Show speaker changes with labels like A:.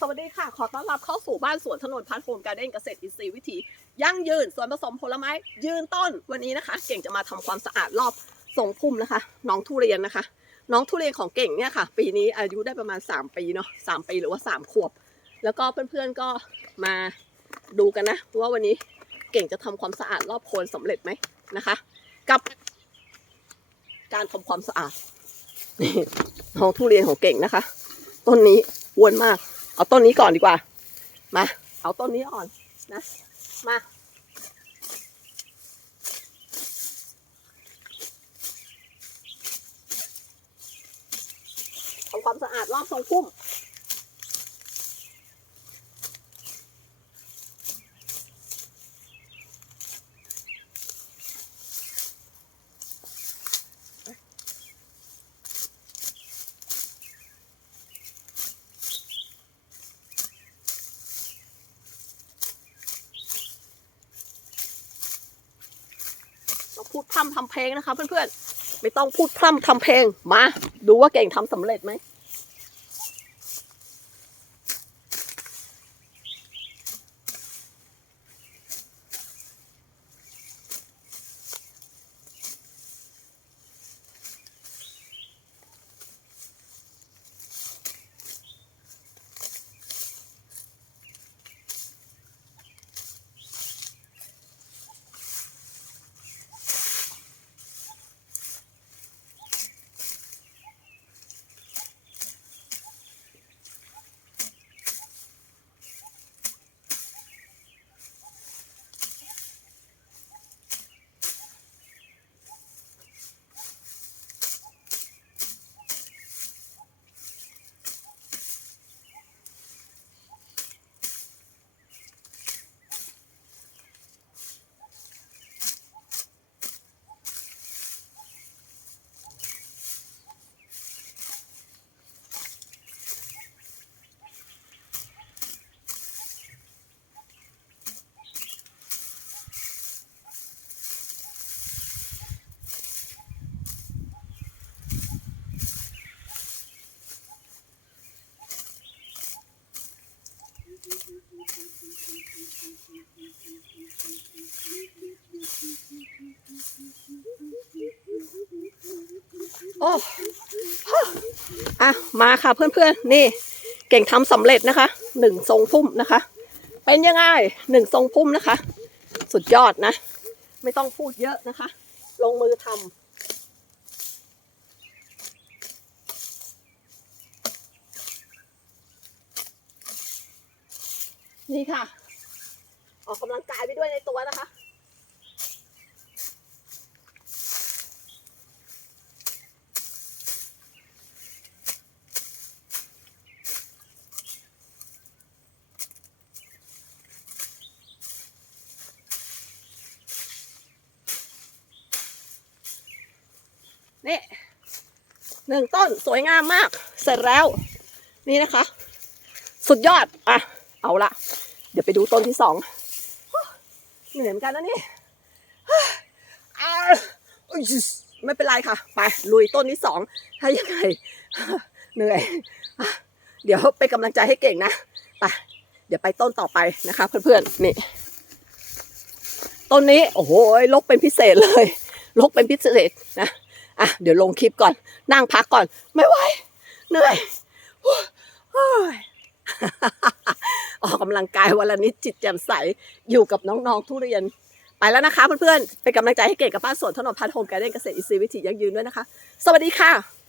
A: สวัสดีค่ะ ขอต้อนรับเข้าสู่บ้านสวนถนนพัฒน์โฮมการ์เด้นเกษตรอินทรีย์วิถียั่งยืนส่วนผสมผลไม้ ยืนต้นวันนี้นะคะ เก่งจะมาทำความสะอาดรอบทรงพุ่มนะคะ น้องทุเรียนนะคะ น้องทุเรียนของเก่งเนี่ยค่ะ ปีนี้อายุได้ประมาณ 3 ปีเนาะสามปีหรือว่า 3 ขวบ แล้วก็เพื่อนๆก็มาดูกันนะว่าวันนี้เก่งจะทำความสะอาดรอบโคนสำเร็จไหมนะคะ กับ การทำความสะอาดนี่น้องทุเรียนของเก่งนะคะ ต้นนี้อ้วนมาก เอาต้นนี้ก่อนดีกว่า มา เอาต้นนี้ก่อนนะ มา ทำความสะอาดรอบทรงพุ่ม พูดพร่ำทำเพลงนะคะเพื่อนๆ ไม่ต้องพูดพร่ำทำเพลง มา ดูว่าเก่งทำสำเร็จไหม อ้อะมาค่ะเพื่อนๆ นี่เก่งทำสำเร็จนะคะหนึ่งทรงพุ่มนะคะ เป็นยังไงหนึ่งทรงพุ่มนะคะ สุดยอดนะ ไม่ต้องพูดเยอะนะคะ ลงมือทำนี่ค่ะ ออกกำลังกายไปด้วยในตัวนะคะ นี่หนึ่งต้นสวยงามมาก เสร็จแล้ว นี่นะคะ สุดยอด อะ เอาละเดี๋ยวไปดูต้นที่สองเหนื่อยเหมือนกันนะนี่ไม่เป็นไรค่ะ ไปลุยต้นที่สองถ้ายังไงเหนื่อยอเดี๋ยวเป็นกำลังใจให้เก่งนะไปเดี๋ยวไปต้นต่อไปนะคะ เพื่อนๆนี่ต้นนี้โอ้โหลกเป็นพิเศษเลยลกเป็นพิเศษนะ อะเดี๋ยวลงคลิปก่อน นั่งพักก่อน ไม่ไหวเหนื่อยโอ้ยออกกำลังกายวันละนิดจิตแจ่มใสอยู่กับน้องๆทุเรียน ไปแล้วนะคะเพื่อนๆเป็นกำลังใจให้เก่งกับป้าสวนถนนพัฒน์โฮมการเด้นเกษตรอินทรีย์วิถียั่งยืนด้วยนะคะ สวัสดีค่ะ